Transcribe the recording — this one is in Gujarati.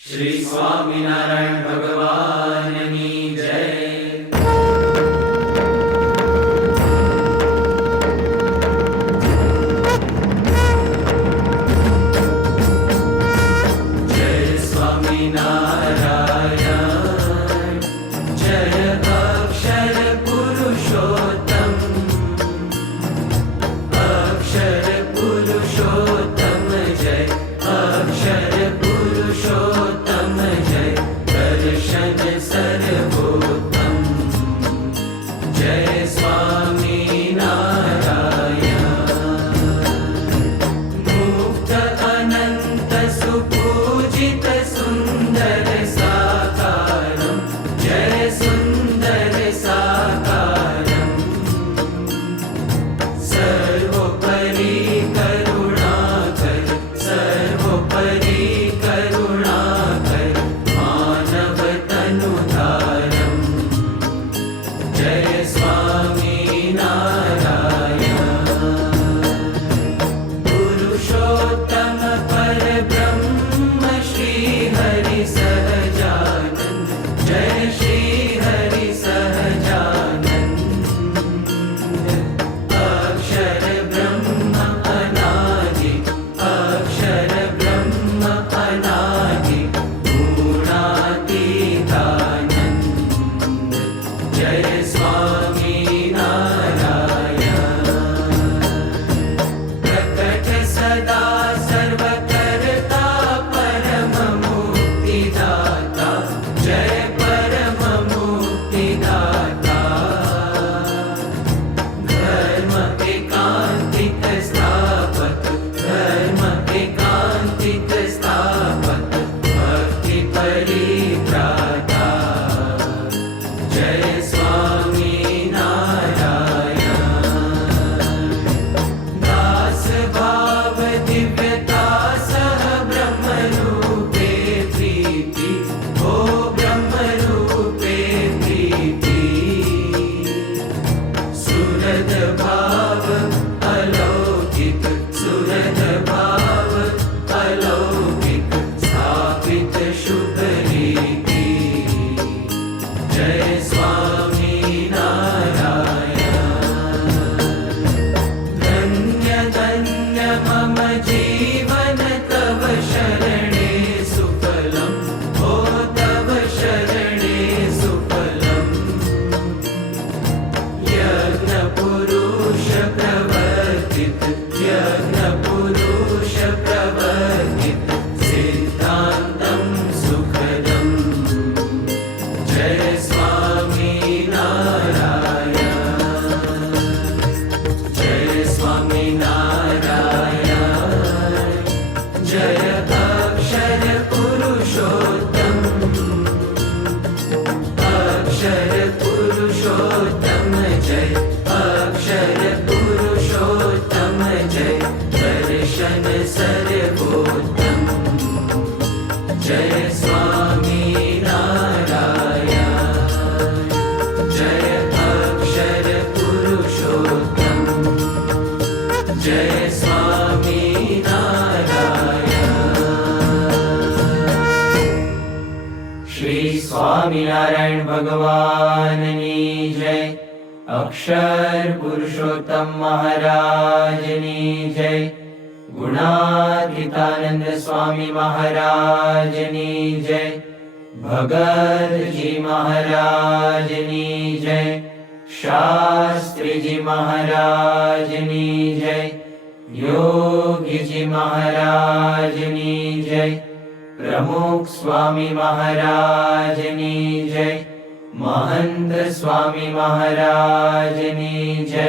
શ્રી સ્વામિનારાયણ ભગવાનની જય. જય સ્વામિનારાયણ, જય અક્ષર પુરુષોત્તમ, અક્ષર પુરુષોત્તમ જય, અક્ષર પુરુષોત્તમ જય, દર્શન સર્વોત્તમ. જય સ્વામિનારાયણ, મુક્ત અનંત સુપૂજિત સુંદર સાકારમ, જય સુંદર સાકારમ. સર્વોપરી કરુણાકર, સર્વોપરી કરુણાકર, માનવ તનુધારમ. જય સ્વામિનારાયણ, પુરુષોત્તમ પરબ્રહ્મ શ્રી હરિ સહજાનંદ, જય શ્રી હરિ સહજાનંદ. અક્ષર બ્રહ્મ અનાદિ, અક્ષર બ્રહ્મ અનાદિ, ગુણાતીતાનંદ. જય સ્વામિનારાયણ, પ્રકટ સદા સર્વકર્તા પરમ મુક્તિદાતા, જય પરમ મુક્તિદાતા. ધર્મ એકાંતિક સ્થાપક, ધર્મ એકાંતિક સ્થાપક, ભક્તિ પરિત્રાતા. જય સ્વામિનારાયણ, દાસ ભાવ દિવ્યતા સહ બ્રહ્મ રૂપે પ્રીતિ, ઓ બ્રહ્મ રૂપે પ્રીતિ. સુરદ ભાવ અલૌકિક, સુરદ ભાવ અલૌકિક, સ્થાપિત શુભ રીતિ. જય સ્વામિનારાયણ, ધન્ય ધન્ય મમ જીવન તવ શરણે સુફલમ, ઓ તવ શરણે સુફલમ. યજ્ઞ પુરુષ પ્રવર્તિત, યજ્ઞ પુરુષ પ્રવર્તિત, સિદ્ધાંતમ સુખદમ. જય સ્વામિનારાયણ, જય સ્વામિનારાયણ, જય અક્ષર પુરુષોત્તમ, અક્ષર પુરુષોત્તમ જય, અક્ષર પુરુષોત્તમ જય, દર્શન સર્વોત્તમ. જય સ્વામિનારાયણ, જય અક્ષર પુરુષોત્તમ, જય સ્વામિનારાયણ. શ્રી સ્વામિનારાયણ ભગવાનની જય. અક્ષર પુરુષોત્તમ મહારાજની જય. ગુણાતીતાનંદ સ્વામી મહારાજની જય. ભગતજી મહારાજની જય. શાસ્ત્રીજી મહારાજની જય. યોગીજી મહારાજની જય. પ્રમુખ સ્વામી મહારાજની જય. મહંત સ્વામી મહારાજની જય.